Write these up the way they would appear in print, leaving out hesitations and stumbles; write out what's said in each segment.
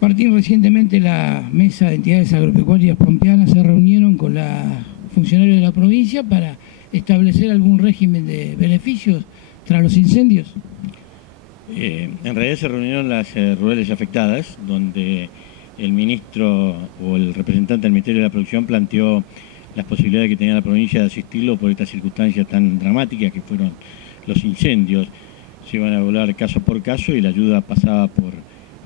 Martín, recientemente la Mesa de Entidades Agropecuarias Pampeanas se reunieron con los funcionarios de la provincia para establecer algún régimen de beneficios tras los incendios. En realidad se reunieron las rurales afectadas, donde el ministro o el representante del Ministerio de la Producción planteó las posibilidades que tenía la provincia de asistirlo por estas circunstancias tan dramáticas que fueron los incendios. Se iban a evaluar caso por caso y la ayuda pasaba por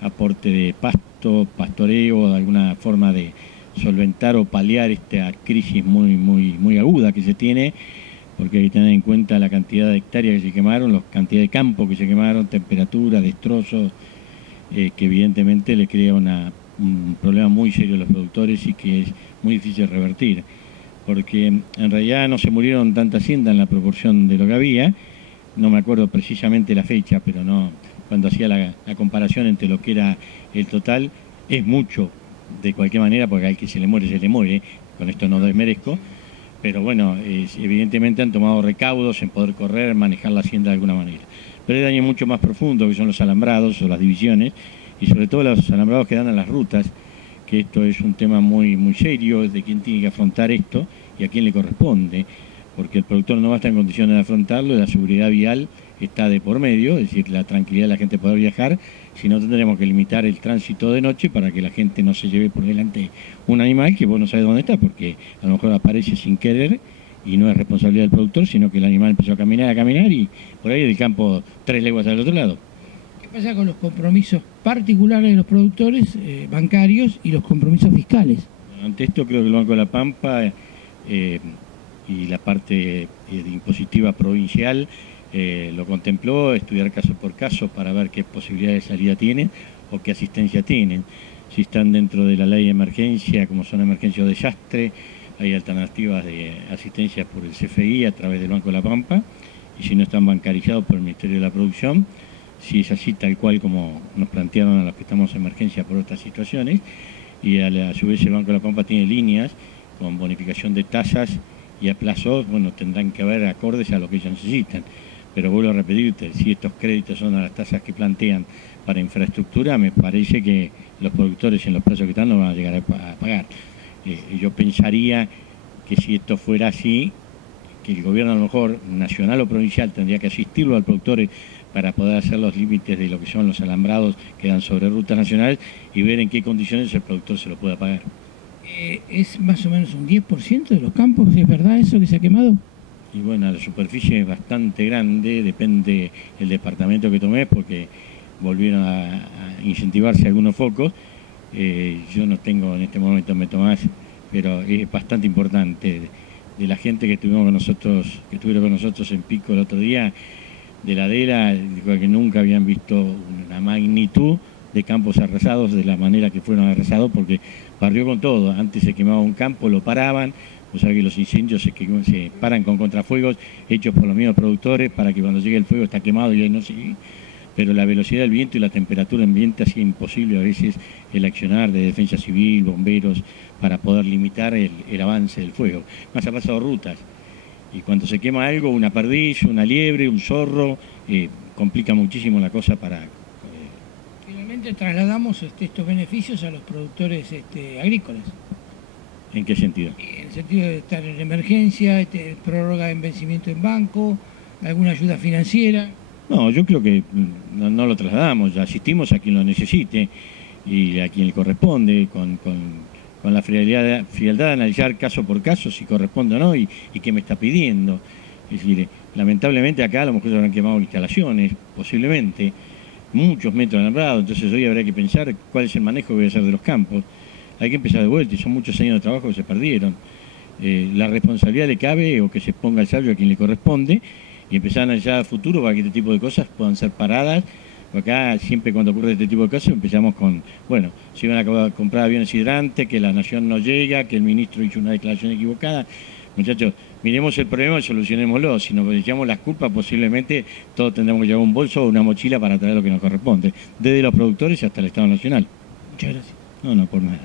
aporte de pasto, pastoreo, de alguna forma de solventar o paliar esta crisis muy aguda que se tiene, porque hay que tener en cuenta la cantidad de hectáreas que se quemaron, la cantidad de campos que se quemaron, temperatura, destrozos, que evidentemente le crea un problema muy serio a los productores y que es muy difícil de revertir, porque en realidad no se murieron tanta hacienda en la proporción de lo que había. No me acuerdo precisamente la fecha, pero no, cuando hacía la comparación entre lo que era el total, es mucho de cualquier manera, porque al que se le muere, con esto no desmerezco, pero bueno, evidentemente han tomado recaudos en poder correr, manejar la hacienda de alguna manera. Pero hay daños mucho más profundos, que son los alambrados o las divisiones, y sobre todo los alambrados que dan a las rutas, que esto es un tema muy serio, de quién tiene que afrontar esto y a quién le corresponde, porque el productor no va a estar en condiciones de afrontarlo, la seguridad vial está de por medio, es decir, la tranquilidad de la gente poder viajar, si no tendremos que limitar el tránsito de noche para que la gente no se lleve por delante un animal que vos no sabés dónde está, porque a lo mejor aparece sin querer y no es responsabilidad del productor, sino que el animal empezó a caminar y por ahí del campo 3 leguas al otro lado. ¿Qué pasa con los compromisos particulares de los productores bancarios y los compromisos fiscales? Ante esto creo que el Banco de la Pampa y la parte impositiva provincial lo contempló, estudiar caso por caso para ver qué posibilidades de salida tienen o qué asistencia tienen. Si están dentro de la ley de emergencia, como son emergencias o desastre, hay alternativas de asistencia por el CFI a través del Banco de la Pampa, y si no están bancarizados por el Ministerio de la Producción, si es así tal cual como nos plantearon a los que estamos en emergencia por otras situaciones, y a su vez el Banco de la Pampa tiene líneas con bonificación de tasas y a plazos, bueno, tendrán que haber acordes a lo que ellos necesitan. Pero vuelvo a repetirte, si estos créditos son a las tasas que plantean para infraestructura, me parece que los productores en los plazos que están no van a llegar a pagar. Yo pensaría que si esto fuera así, que el gobierno a lo mejor nacional o provincial tendría que asistirlo al productor para poder hacer los límites de lo que son los alambrados que dan sobre rutas nacionales y ver en qué condiciones el productor se lo pueda pagar. ¿Es más o menos un 10% de los campos? ¿Es verdad eso que se ha quemado? Y bueno, la superficie es bastante grande, depende del departamento que tomés, porque volvieron a incentivarse algunos focos. Yo no tengo en este momento, me tomás, pero es bastante importante. De la gente que estuvieron con nosotros en Pico el otro día, de la Adela, dijo que nunca habían visto una magnitud de campos arrasados de la manera que fueron arrasados, porque barrió con todo. Antes se quemaba un campo, lo paraban. O sea que los incendios se paran con contrafuegos hechos por los mismos productores para que cuando llegue el fuego está quemado y ahí no sigue. Pero la velocidad del viento y la temperatura ambiente hacía imposible a veces el accionar de defensa civil, bomberos, para poder limitar el avance del fuego. Más ha pasado rutas. Y cuando se quema algo, una perdiz, una liebre, un zorro, complica muchísimo la cosa para... Finalmente trasladamos estos beneficios a los productores agrícolas. ¿En qué sentido? En el sentido de estar en emergencia, prórroga en vencimiento en banco, alguna ayuda financiera. No, yo creo que no lo trasladamos, ya asistimos a quien lo necesite y a quien le corresponde, con la frialdad de analizar caso por caso si corresponde o no y qué me está pidiendo. Es decir, lamentablemente acá a lo mejor se habrán quemado instalaciones, posiblemente, muchos metros de alambrado, entonces hoy habrá que pensar cuál es el manejo que voy a hacer de los campos. Hay que empezar de vuelta y son muchos años de trabajo que se perdieron. La responsabilidad le cabe o que se ponga el saldo a quien le corresponde y empezar a analizar a futuro para que este tipo de cosas puedan ser paradas. Acá siempre cuando ocurre este tipo de cosas empezamos con, bueno, si van a comprar aviones hidrantes, que la nación no llega, que el ministro hizo una declaración equivocada. Muchachos, miremos el problema y solucionémoslo. Si nos echamos las culpas, posiblemente todos tendremos que llevar un bolso o una mochila para traer lo que nos corresponde, desde los productores hasta el Estado Nacional. Muchas gracias. No, por nada.